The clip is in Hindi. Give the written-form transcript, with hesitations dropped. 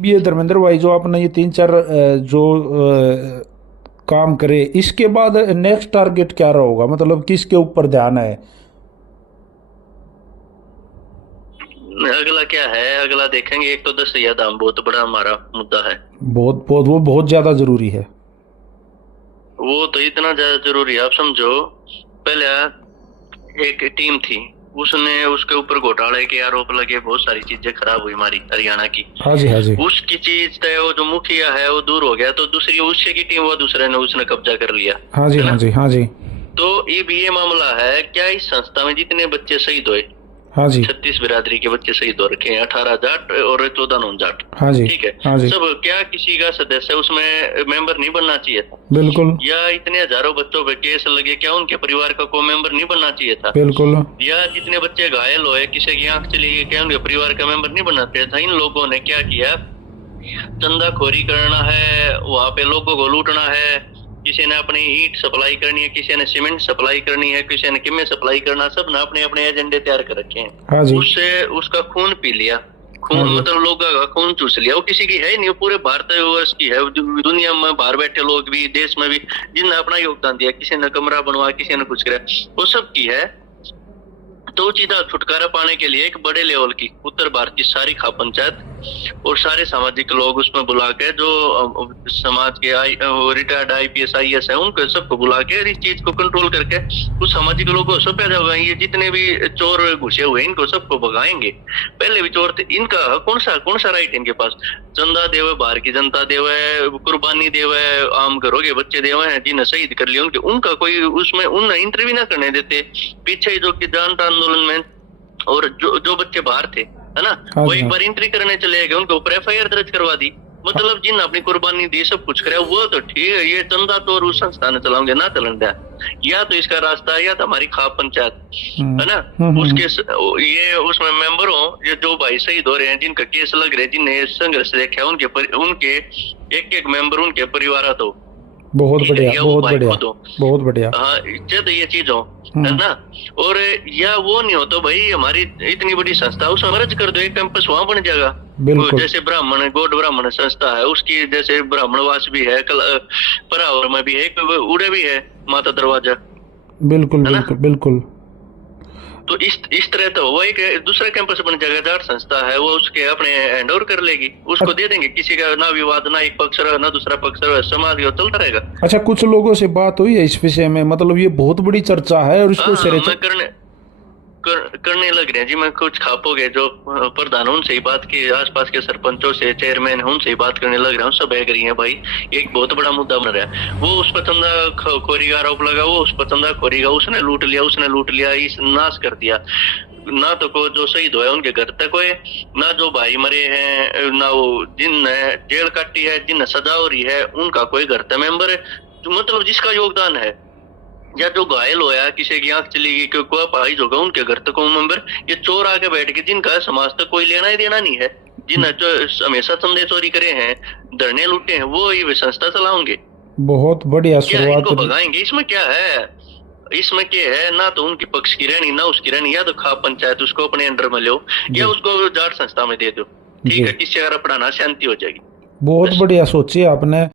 ये धर्मेंद्र भाई जो आपने ये तीन चार जो काम करे, इसके बाद नेक्स्ट टारगेट क्या रहेगा, मतलब किसके ऊपर ध्यान है? अगला क्या है, अगला देखेंगे। एक तो 10,000 दाम बहुत बड़ा हमारा मुद्दा है। बहुत बहुत वो बहुत ज्यादा जरूरी है। वो तो इतना ज्यादा जरूरी है, आप समझो। पहले एक टीम थी, उसने उसके ऊपर घोटाले के आरोप लगे, बहुत सारी चीजें खराब हुई हमारी हरियाणा की। हाँ जी, हाँ जी। उसकी चीज तय, वो जो मुखिया है वो दूर हो गया, तो दूसरी उससे की टीम, वो दूसरे ने उसने कब्जा कर लिया। हाँ जी, है हाँ ना? जी, हाँ जी। तो ये भी ये मामला है क्या, इस संस्था में जितने बच्चे शहीद हुए, हाँ जी, 36 बिरादरी के बच्चे शहीद हो रखे हैं, 18 जाट और 14 नॉन जाट। हाँ जी, ठीक है। हाँ जी। सब क्या किसी का सदस्य उसमें मेंबर नहीं बनना चाहिए था? बिल्कुल, या इतने हजारों बच्चों पे केस लगे, क्या उनके परिवार का कोई मेंबर नहीं बनना चाहिए था? बिल्कुल। या जितने बच्चे घायल हुए, किसी की आंख चली गई, क्या उनके परिवार का मेंबर नहीं बनना चाहिए था? इन लोगों ने क्या किया, चंदाखोरी करना है, वहां पे लोगों को लूटना है। किसी ने अपनी ईंट सप्लाई करनी है, किसी ने सीमेंट सप्लाई करनी है, किसी ने किमें सप्लाई करना, सब ने अपने अपने एजेंडे तैयार कर रखे हैं। हाँ जी, उससे उसका खून पी लिया, हाँ खून जी। मतलब लोगों का खून चूस लिया। वो किसी की है ही नहीं, वो पूरे भारतवर्ष की है। दुनिया में बाहर बैठे लोग भी, देश में भी, जिनने अपना योगदान दिया, किसी ने कमरा बनवाया, किसी ने कुछ किया, वो सब की है। तो चीजा छुटकारा पाने के लिए एक बड़े लेवल की उत्तर भारत की सारी खाप पंचायत और सारे सामाजिक लोग उसमें बुला के, जो समाज के रिटायर्ड आईपीएस आईएएस है, उनको सबको बुला के इस चीज को कंट्रोल करके कुछ सामाजिक लोगों को सब पैदा हुआ, ये जितने भी चोर घुसे हुए इनको सबको भगाएंगे। पहले भी चोर थे, इनका कौन सा राइट है इनके पास? चंदा देवे, बाहर की जनता देवे, कुर्बानी देवे, आम घरों के बच्चे देवे हैं जिन्हें शहीद कर लिया, उनके उनका कोई उसमें उन इंटरव्यू ना करने देते। पीछे जो कि जानता आंदोलन में और जो जो बच्चे बाहर थे, है ना, हाँ वो जी, एक हाँ। बार एंट्री करने चले गए, उनके ऊपर एफआईआर दर्ज करवा दी। मतलब जिन अपनी कुर्बानी दी, सब कुछ करे, वो तो ठीक है। ये चंदा तो और उस संस्था ने चलाओगे ना चलन दिया, या तो इसका रास्ता है, या तो हमारी खाप पंचायत, है ना, उसके ये उसमें मेंबर हो, ये जो भाई शहीद हो रहे हैं, जिनका केस लग रहे हैं, जिन्हें संघर्ष देखा, उनके एक एक मेंबर, उनके परिवार तो बहुत ठीक है, बढ़िया, या वो बहुत भाई बढ़िया, खुद हो। बहुत बढ़िया। हाँ, तो ये चीज हो, है ना। और या वो नहीं हो तो भाई हमारी इतनी बड़ी संस्था, उसमें मर्ज कर दो, एक कैंपस वहां बन जाएगा। वो बिल्कुल, जैसे ब्राह्मण गौड़ ब्राह्मण संस्था है, उसकी जैसे ब्राह्मणवास भी है, परावर में भी है, एक उड़े भी है, माता दरवाजा, बिल्कुल, है ना। बिल्कुल, बिल्कुल। तो इस तरह तो वो एक दूसरा कैंपस बन जाएगा, जाट संस्था है, वो उसके अपने हैंड ओवर कर लेगी, उसको दे देंगे। किसी का ना विवाद, ना एक पक्ष रहा ना दूसरा पक्ष रहा, समाज का चलता रहेगा। अच्छा, कुछ लोगों से बात हुई है इस विषय में, मतलब ये बहुत बड़ी चर्चा है और इसको हाँ, सिरे मैं करने लग रहे हैं जी। मैं कुछ खापोगे जो प्रधान, उनसे ही बात की, आसपास के सरपंचों से, चेयरमैन है, उनसे ही बात करने लग रहा हूँ। सब एग्री हैं भाई, एक बहुत बड़ा मुद्दा बन रहा है। वो उस पर चंदा खोरी का आरोप लगा, वो उस पर चंदा खोरी का, उसने लूट लिया, इस नाश कर दिया। ना तो को जो शहीद हुए उनके घर तक हुए, ना जो भाई मरे हैं, ना वो जिनने जेल काटी है, जिनने सजा हो रही है, उनका कोई घर तक मेंबर है, जो मतलब जिसका योगदान है। या जो घायल होया, किसी की आंख चली गई, कोई अपाहिज होगा, उनके घर तक मेंबर। ये चोर आके बैठ के, जिनका समाज तक कोई लेना ही देना नहीं है, जिन जो हमेशा चंदे चोरी करे हैं, धरने लूटे हैं, वो ये संस्था चलाओगे? बहुत बढ़िया क्या शुरुआत। इनको भगाएंगे? इसमें क्या है? इसमें क्या है, ना तो उनकी पक्ष की रहनी, ना उसकी रहनी। या तो खाप पंचायत उसको अपने अंडर में लो, या जी, उसको जाट संस्था में दे दो। ठीक जी। है, किसी अगर पढ़ाना शांति हो जाएगी। बहुत बस। बढ़िया सोची आपने।